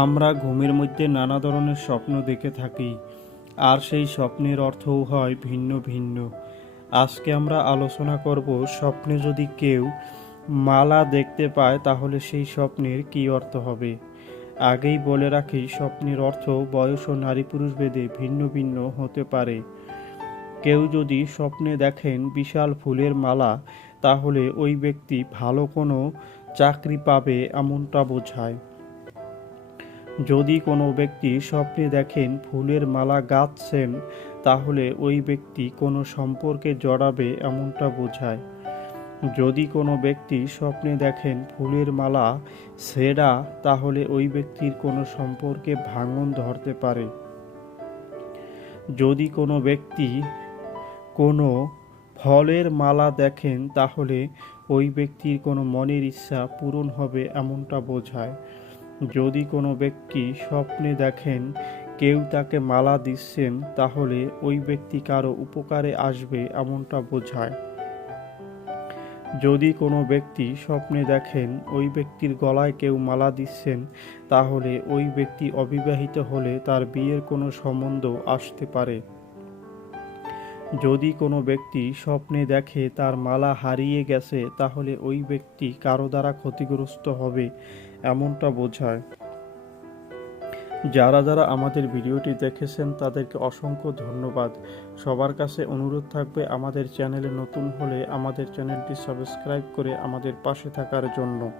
আমরা ঘুমের মধ্যে নানা ধরনের স্বপ্ন দেখে থাকি, আর সেই স্বপ্নের অর্থও হয় ভিন্ন ভিন্ন। আজকে আমরা আলোচনা করব স্বপ্নে যদি কেউ মালা দেখতে পায়, তাহলে সেই স্বপ্নের কী অর্থ হবে? আগেই বলে রাখি, স্বপ্নের অর্থ বয়স ও নারী পুরুষ ভেদে ভিন্ন ভিন্ন হতে পারে। কেউ যদি স্বপ্নে দেখেন বিশাল ফুলের মালা, তাহলে ওই ব্যক্তি ভালো কোনো চাকরি পাবে এমনটা বোঝায়। যদি কোনো ব্যক্তি স্বপ্নে দেখেন ফুলের মালা গাঁথছেন, তাহলে ওই ব্যক্তি কোনো সম্পর্কে জড়াবে এমনটা বোঝায়। যদি কোনো ব্যক্তি স্বপ্নে দেখেন ফুলের মালা সেরা তাহলে ওই ব্যক্তির কোনো সম্পর্কে ভাঙন ধরতে পারে। যদি কোনো ব্যক্তি কোনো ফলের মালা দেখেন, তাহলে ওই ব্যক্তির কোনো মনের ইচ্ছা পূরণ হবে এমনটা বোঝায়। যদি কোনো ব্যক্তি স্বপ্নে দেখেন কেউ তাকে মালা দিচ্ছেন, তাহলে ওই ব্যক্তি কারও উপকারে আসবে এমনটা বোঝায়। যদি কোনো ব্যক্তি স্বপ্নে দেখেন ওই ব্যক্তির গলায় কেউ মালা দিচ্ছেন, তাহলে ওই ব্যক্তি অবিবাহিত হলে তার বিয়ের কোনো সম্বন্ধ আসতে পারে। যদি কোনো ব্যক্তি স্বপ্নে দেখে তার মালা হারিয়ে গেছে, তাহলে ওই ব্যক্তি কারও দ্বারা ক্ষতিগ্রস্ত হবে, এমনটা বোঝায়। যারা যারা আমাদের ভিডিওটি দেখেছেন, তাদেরকে অসংখ্য ধন্যবাদ। সবার কাছে অনুরোধ থাকবে, আমাদের চ্যানেলে নতুন হলে আমাদের চ্যানেলটি সাবস্ক্রাইব করে আমাদের পাশে থাকার জন্য।